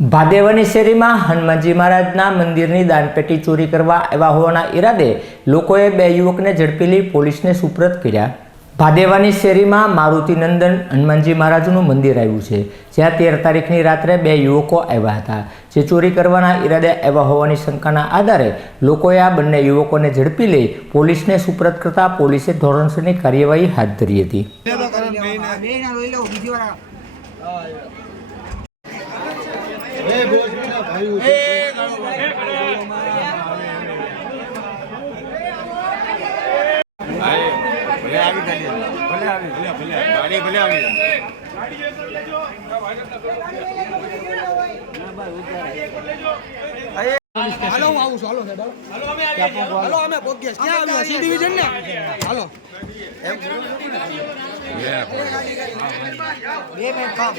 ભાદેવાની શેરીમાં હનુમાનજી મહારાજના મંદિરની દાનપેટી ચોરી કરવા આવ્યા હોવાના ઈરાદે લોકોએ બે યુવકને ઝડપી લઈ પોલીસને સુપ્રત કર્યા ભાદેવાની શેરીમાં મારુતિ નંદન હનુમાનજી મહારાજનું મંદિર આવ્યું છે જ્યાં તેર તારીખની રાત્રે બે યુવકો આવ્યા હતા જે ચોરી કરવાના ઈરાદે આવ્યા હોવાની શંકાના આધારે લોકોએ આ બંને યુવકોને ઝડપી લઈ પોલીસને સુપ્રત કરતા પોલીસે ધોરણસરની કાર્યવાહી હાથ ધરી હતી વાર ભલે આવી ગાડી ભલે આવી ભલે ભલે ગાડી ભલે હાલો હું આવું છું. હાલો સાહેબ હાલો હાલો અમે છીએ. ક્યાં આવ્યા? સી ડિવિઝન ને? હાલો. બે મિનિટ કામ